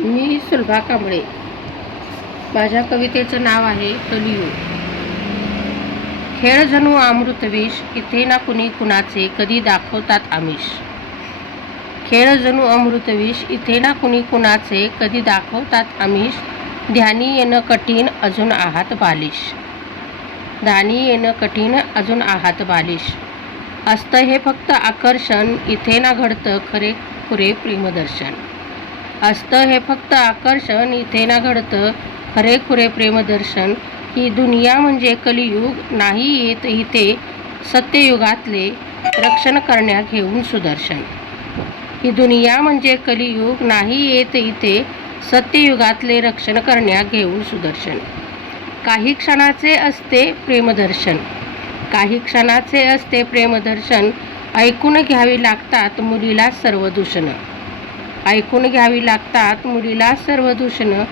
मी सुलभा कांबळे. माझ्या कवितेचं नाव आहे कलियुग. खेळ जणू अमृतविष, इथे ना कुणी कुणाचे, कधी दाखवतात आमिष. खेळ जणू अमृतविष, इथे ना कुणी कुणाचे, कधी दाखवतात आमिष. ध्यानी येणं कठीण, अजून आहात बालिश. ध्यानी येणं कठीण, अजून आहात बालिश. असतं हे फक्त आकर्षण, इथे ना घडतं खरे खुरे प्रेमदर्शन. असतं हे फक्त आकर्षण, इथे ना घडतं खरे खुरे प्रेमदर्शन. ही दुनिया म्हणजे कलियुग, नाही येत इथे सत्ययुगातले रक्षण करण्या घेऊन सुदर्शन. ही दुनिया म्हणजे कलियुग, नाही येत इथे सत्ययुगातले रक्षण करण्या घेऊन सुदर्शन. काही क्षणाचे असते प्रेमदर्शन, काही क्षणाचे असते प्रेमदर्शन. ऐकून घ्यावी लागतात मुलीला सर्व दूषणं. ऐकून घ्यावी लागतात मुलीला सर्व दूषणं.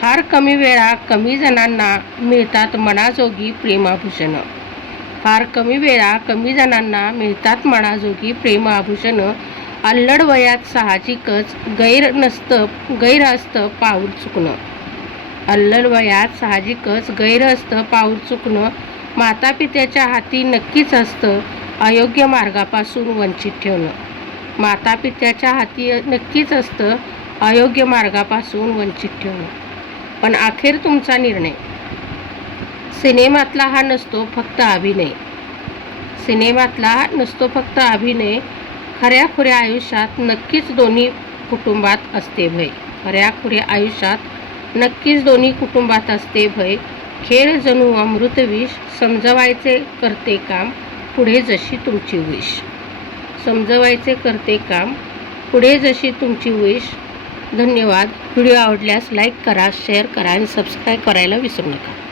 फार कमी वेळा कमी जणांना मिळतात मनाजोगी प्रेमाभूषणं. फार कमी वेळा कमी जणांना मिळतात मनाजोगी प्रेमाभूषणं. अल्लड वयात साहजिकच गैर असतं पाऊल चुकणं. अल्लड वयात साहजिकच गैर असतं पाऊल चुकणं. मातापित्याच्या हाती नक्कीच असतं अयोग्य मार्गापासून वंचित ठेवणं. मातापित्याच्या हाती नक्कीच असतं अयोग्य मार्गापासून वंचित ठेवणं. पण अखेर तुमचा निर्णय. सिनेमातला हा नसतो फक्त अभिनय. सिनेमातला नसतो फक्त अभिनय. खऱ्याखुऱ्या आयुष्यात नक्कीच दोन्ही कुटुंबात असते भय. खऱ्याखुऱ्या आयुष्यात नक्कीच दोन्ही कुटुंबात असते भय. खेळ जणू अमृतविष, समजवायचे करते काम पुढे जशी तुमची विष. समजवायचे करते काम पुढे जशी तुमची विष. धन्यवाद. व्हिडिओ आवडल्यास लाईक करा, शेअर करा आणि सबस्क्राईब करायला विसरू नका.